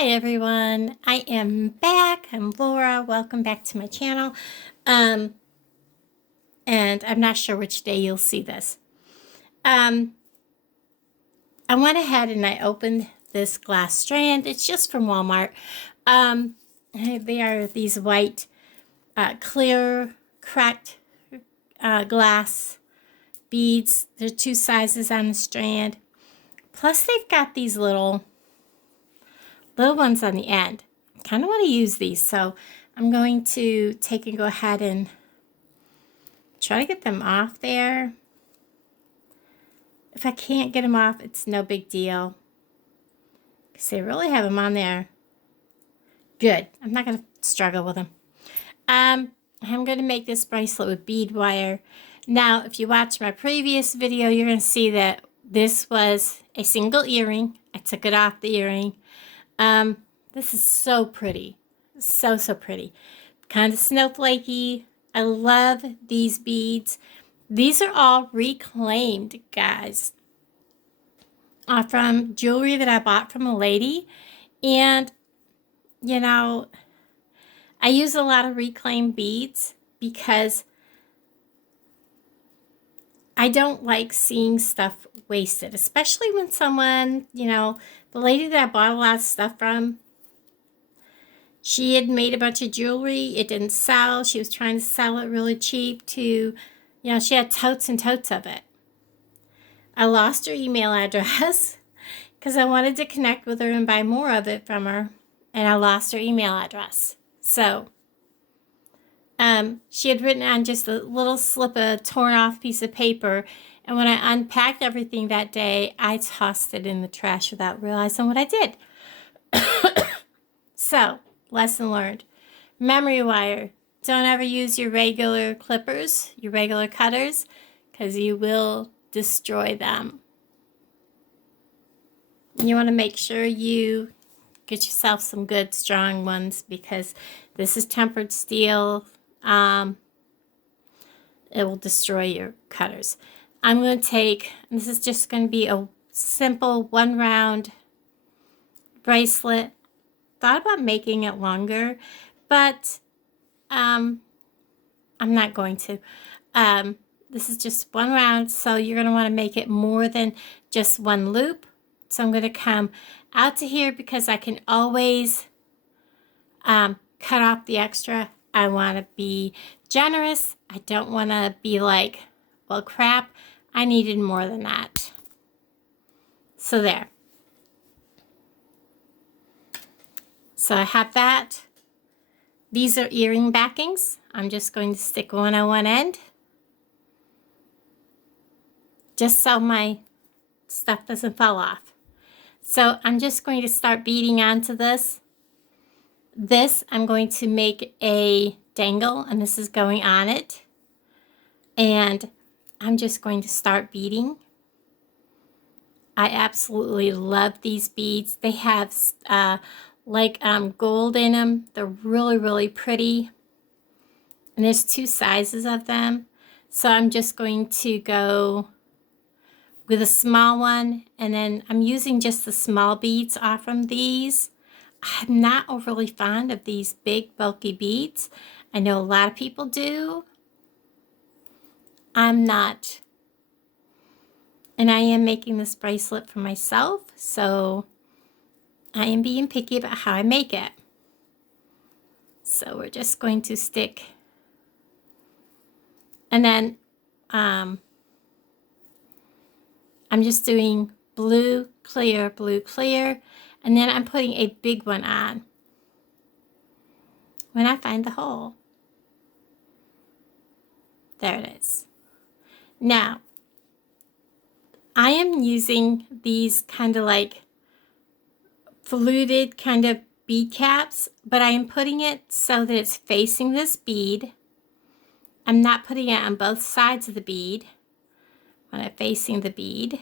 Hi everyone, I am back. I'm Laura. Welcome back to my channel. Um, and I'm not sure which day you'll see this. I went ahead and I opened this glass strand. It's just from Walmart. They are these white, clear, cracked glass beads. There's two sizes on the strand. Plus they've got these little ones on the end. I kind of want to use these, so I'm going to go ahead and try to get them off there. If I can't get them off, it's no big deal, because they really have them on there. Good. I'm not going to struggle with them. I'm going to make this bracelet with bead wire. Now, if you watch my previous video, you're going to see that this was a single earring. I took it off the earring. This is so pretty. So pretty. Kind of snowflakey. I love these beads. These are all reclaimed, guys. From jewelry that I bought from a lady. And, you know, I use a lot of reclaimed beads because I don't like seeing stuff wasted. Especially when someone, the lady that I bought a lot of stuff from, she had made a bunch of jewelry. It didn't sell. She was trying to sell it really cheap to, she had totes and totes of it. I lost her email address because I wanted to connect with her and buy more of it from her. And I lost her email address. So, she had written on just a little slip of torn off piece of paper. And when I unpacked everything that day, I tossed it in the trash without realizing what I did. So, lesson learned. Memory wire. Don't ever use your regular clippers, your regular cutters, because you will destroy them. You want to make sure you get yourself some good, strong ones, because this is tempered steel. It will destroy your cutters. I'm going to take, this is just going to be a simple one round bracelet. Thought about making it longer, but I'm not going to. This is just one round, so you're going to want to make it more than just one loop. So I'm going to come out to here because I can always cut off the extra. I want to be generous. I don't want to be like, well, crap, I needed more than that. So there. So I have that. These are earring backings. I'm just going to stick one on one end, just so my stuff doesn't fall off. So I'm just going to start beading onto this. This, I'm going to make a dangle, and this is going on it. And I'm just going to start beading. I absolutely love these beads. They have gold in them. They're really pretty. And there's two sizes of them. So I'm just going to go with a small one, and then I'm using just the small beads off from these. I'm not overly fond of these big bulky beads. I know a lot of people do. I'm not. And I am making this bracelet for myself, so I am being picky about how I make it. So we're just going to stick, and then I'm just doing blue, clear, and then I'm putting a big one on when I find the hole. There it is. Now, I am using these kind of like fluted kind of bead caps, but I am putting it so that it's facing this bead. I'm not putting it on both sides of the bead when I'm facing the bead,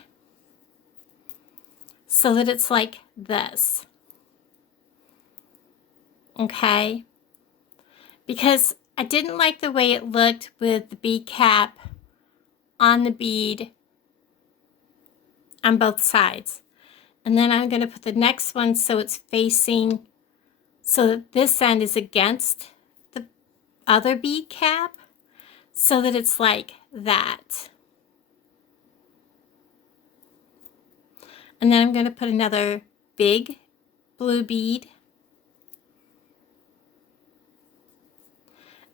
so that it's like this. Okay? Because I didn't like the way it looked with the bead cap on the bead on both sides. And then I'm going to put the next one so it's facing, so that this end is against the other bead cap, so that it's like that. And then I'm going to put another big blue bead.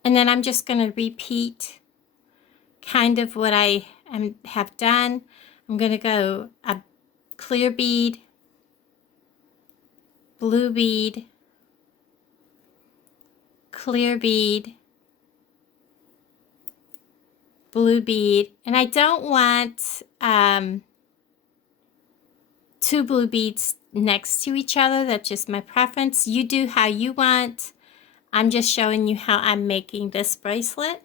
And then I'm just going to repeat kind of what I have done. I'm going to go a clear bead, blue bead, clear bead, blue bead. And I don't want two blue beads next to each other. That's just my preference. You do how you want. I'm just showing you how I'm making this bracelet.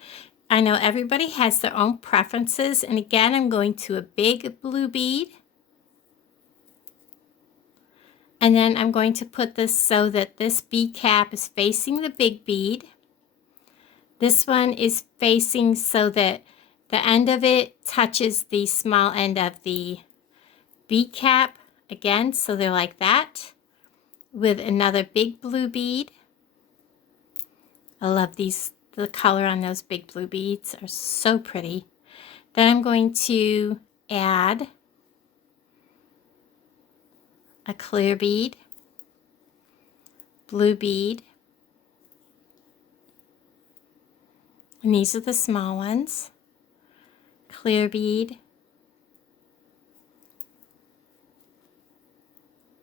I know everybody has their own preferences. And again, I'm going to a big blue bead. And then I'm going to put this so that this bead cap is facing the big bead. This one is facing so that the end of it touches the small end of the bead cap. Again, so they're like that. With another big blue bead. I love these. The color on those big blue beads are so pretty. Then I'm going to add a clear bead, blue bead, and these are the small ones, clear bead,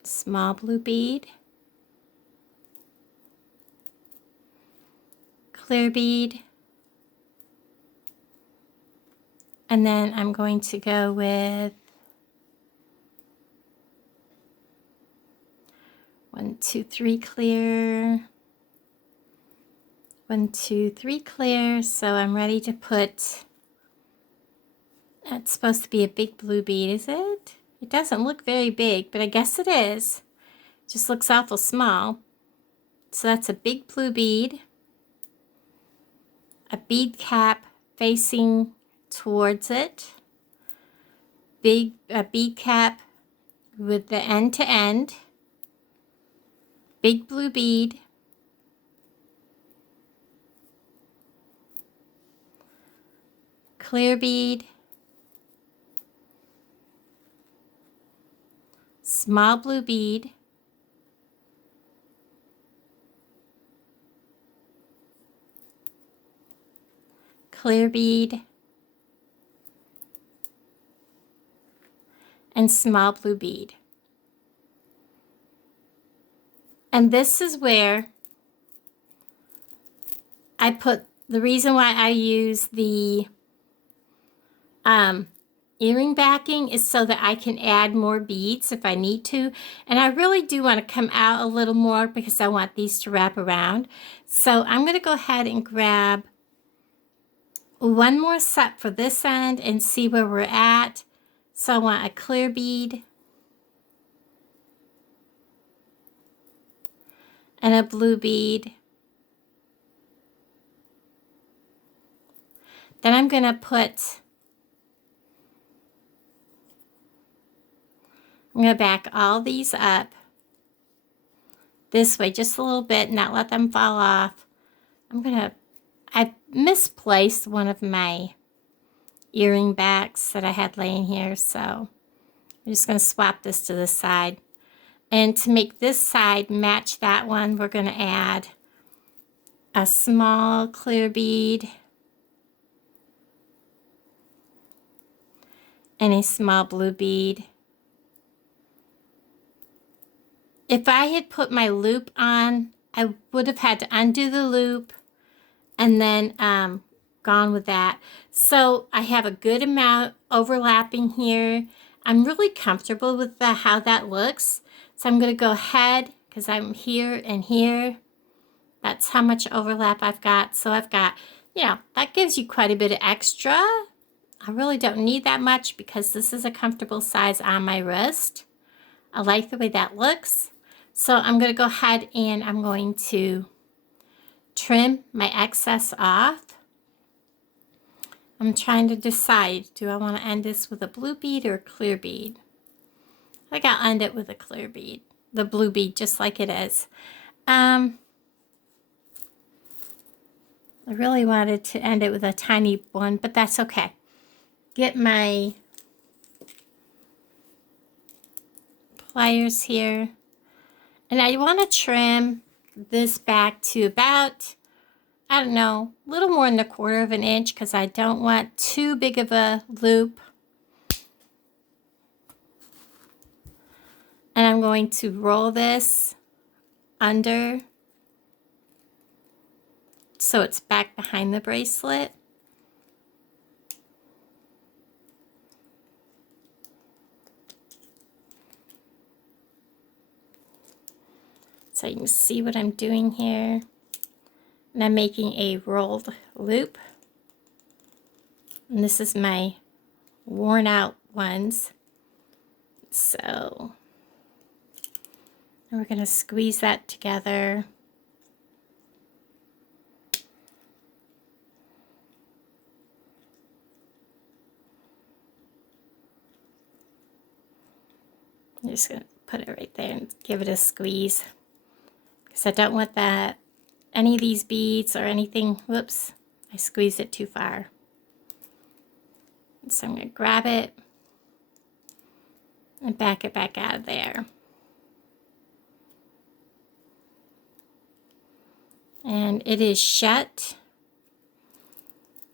small blue bead, clear bead, and then I'm going to go with 1, 2, 3 clear, 1, 2, 3 clear. So I'm ready to put, that's supposed to be a big blue bead, is it? It doesn't look very big, but I guess it is. It just looks awful small. So that's a big blue bead, a bead cap facing towards it, a bead cap with the end to end, big blue bead, clear bead, small blue bead, clear bead, and small blue bead. And this is where I put, the reason why I use the earring backing is so that I can add more beads if I need to. And I really do want to come out a little more because I want these to wrap around. So I'm going to go ahead and grab one more set for this end and see where we're at. So I want a clear bead and a blue bead. Then I'm going to back all these up this way just a little bit, not let them fall off. I misplaced one of my earring backs that I had laying here, so I'm just going to swap this to the side. And to make this side match that one, we're going to add a small clear bead and a small blue bead. If I had put my loop on, I would have had to undo the loop and then gone with that. So I have a good amount overlapping here. I'm really comfortable with how that looks. So I'm going to go ahead, because I'm here and here. That's how much overlap I've got. So I've got, that gives you quite a bit of extra. I really don't need that much because this is a comfortable size on my wrist. I like the way that looks. So I'm going to go ahead and I'm going to trim my excess off. I'm trying to decide, do I want to end this with a blue bead or a clear bead? think I'll end it with a clear bead, the blue bead, just like it is. I really wanted to end it with a tiny one, but that's okay. Get my pliers here. And I want to trim this back to about, I don't know, a little more than 1/4 of an inch because I don't want too big of a loop. And I'm going to roll this under so it's back behind the bracelet. So you can see what I'm doing here. And I'm making a rolled loop. And this is my worn out ones. So we're going to squeeze that together. I'm just going to put it right there and give it a squeeze. Because I don't want that, any of these beads or anything, whoops, I squeezed it too far. So I'm going to grab it and back it back out of there. And it is shut.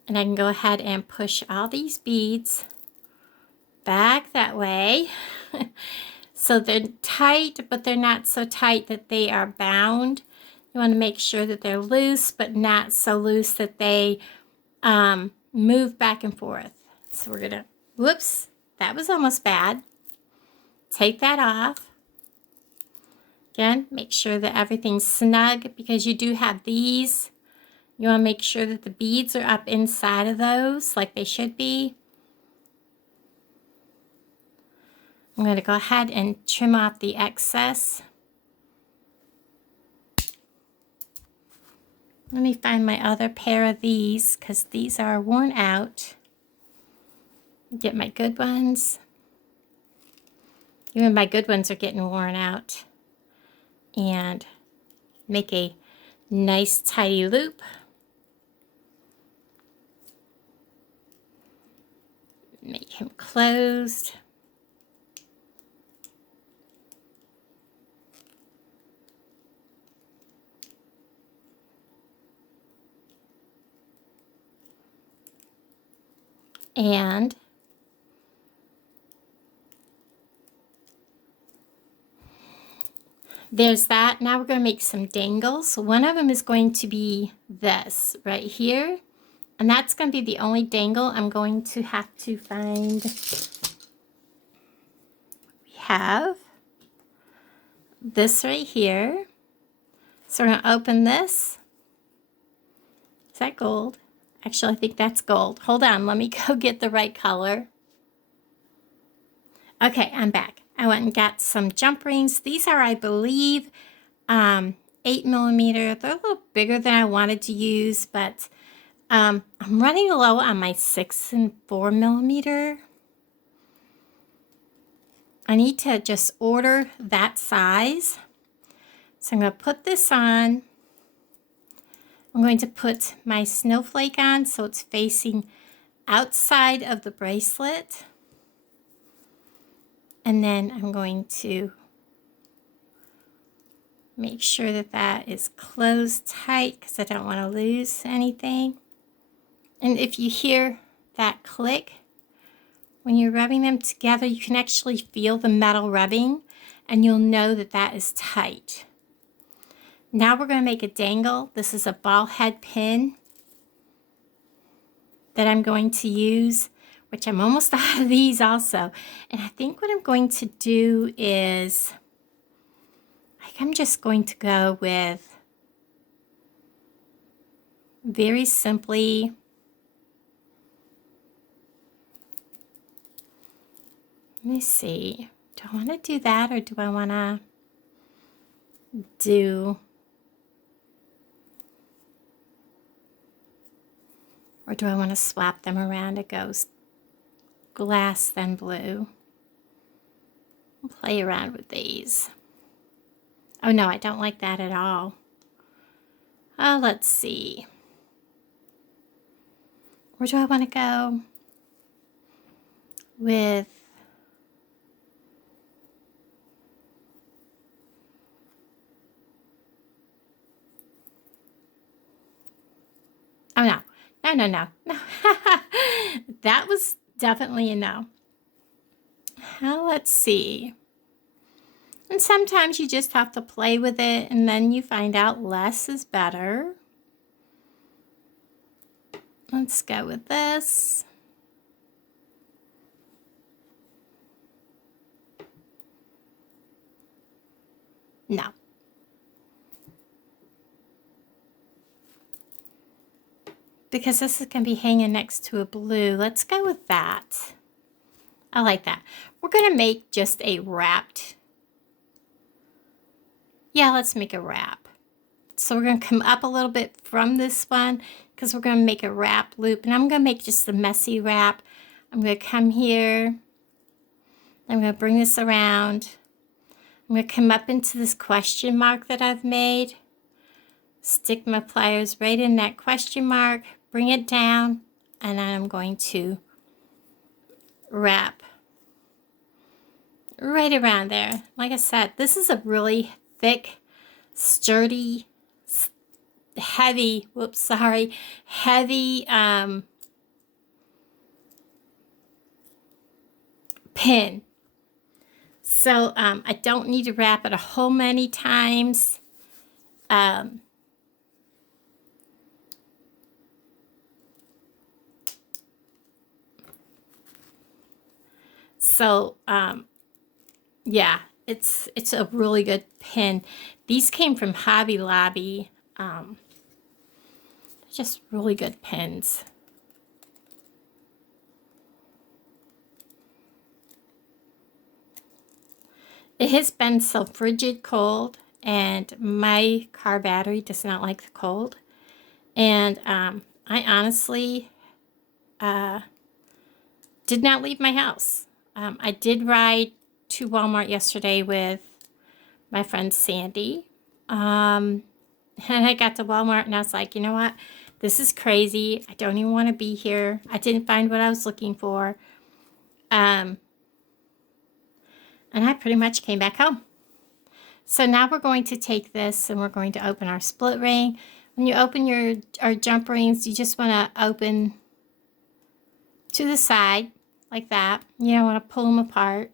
And I can go ahead and push all these beads back that way. So they're tight, but they're not so tight that they are bound. You want to make sure that they're loose, but not so loose that they move back and forth. So we're going to, whoops, that was almost bad. Take that off. Again, make sure that everything's snug because you do have these. You want to make sure that the beads are up inside of those like they should be. I'm going to go ahead and trim off the excess. Let me find my other pair of these because these are worn out. Get my good ones. Even my good ones are getting worn out. And make a nice tidy loop. Make him closed. And there's that. Now we're going to make some dangles. One of them is going to be this right here. And that's going to be the only dangle I'm going to have to find. We have this right here. So we're going to open this. Is that gold? Actually, I think that's gold. Hold on, let me go get the right color. Okay, I'm back. I went and got some jump rings. These are, I believe, 8mm. They're a little bigger than I wanted to use, but I'm running low on my 6 and 4mm. I need to just order that size. So I'm going to put this on. I'm going to put my snowflake on so it's facing outside of the bracelet. And then I'm going to make sure that that is closed tight because I don't want to lose anything. And if you hear that click, when you're rubbing them together, you can actually feel the metal rubbing and you'll know that that is tight. Now we're going to make a dangle. This is a ball head pin that I'm going to use, which I'm almost out of these also. And I think what I'm going to do is, I'm just going to go with very simply let me see. Do I want to do that or do I want to do, or do I want to swap them around? It goes glass then blue. Play around with these. Oh no, I don't like that at all. Oh, let's see. Where do I want to go with? Oh no, no. That was definitely a no. Let's see. And sometimes you just have to play with it, and then you find out less is better. Let's go with this. No. Because this is going to be hanging next to a blue. Let's go with that. I like that. We're going to make just a wrapped. Yeah, let's make a wrap. So we're going to come up a little bit from this one because we're going to make a wrap loop. And I'm going to make just the messy wrap. I'm going to come here. I'm going to bring this around. I'm going to come up into this question mark that I've made. Stick my pliers right in that question mark. Bring it down. And I'm going to wrap right around there. Like I said, this is a really thick, sturdy, heavy, heavy pin. So I don't need to wrap it a whole many times. Yeah, it's a really good pin. These came from Hobby Lobby. Just really good pins. It has been so frigid cold, and my car battery does not like the cold. And I honestly did not leave my house. I did ride to Walmart yesterday with my friend Sandy. And I got to Walmart and I was like, you know what? This is crazy. I don't even want to be here. I didn't find what I was looking for. And I pretty much came back home. So now we're going to take this and we're going to open our split ring. When you open our jump rings, you just want to open to the side like that. You don't want to pull them apart.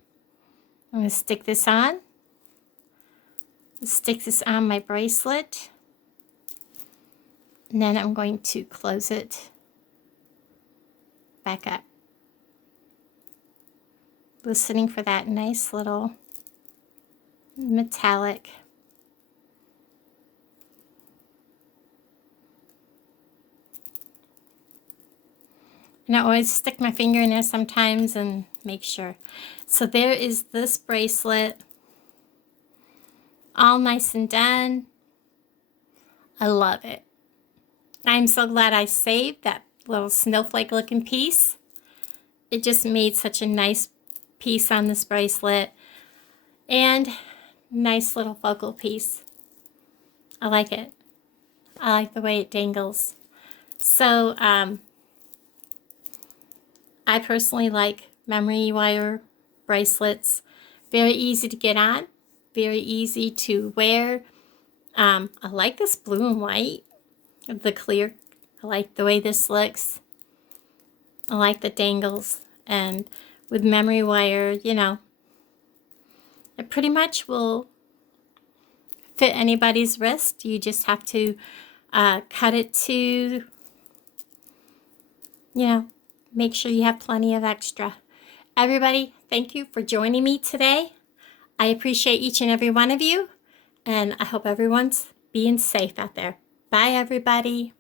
I'm going to stick this on. Stick this on my bracelet. And then I'm going to close it back up. Listening for that nice little metallic. And I always stick my finger in there sometimes and make sure. So there is this bracelet. All nice and done. I love it. I'm so glad I saved that little snowflake looking piece. It just made such a nice piece on this bracelet. And nice little focal piece. I like it. I like the way it dangles. So, I personally like memory wire bracelets. Very easy to get on. Very easy to wear. I like this blue and white. The clear. I like the way this looks. I like the dangles. And with memory wire, you know, it pretty much will fit anybody's wrist. You just have to cut it to, you know, make sure you have plenty of extra. Everybody, thank you for joining me today. I appreciate each and every one of you, and I hope everyone's being safe out there. Bye, everybody.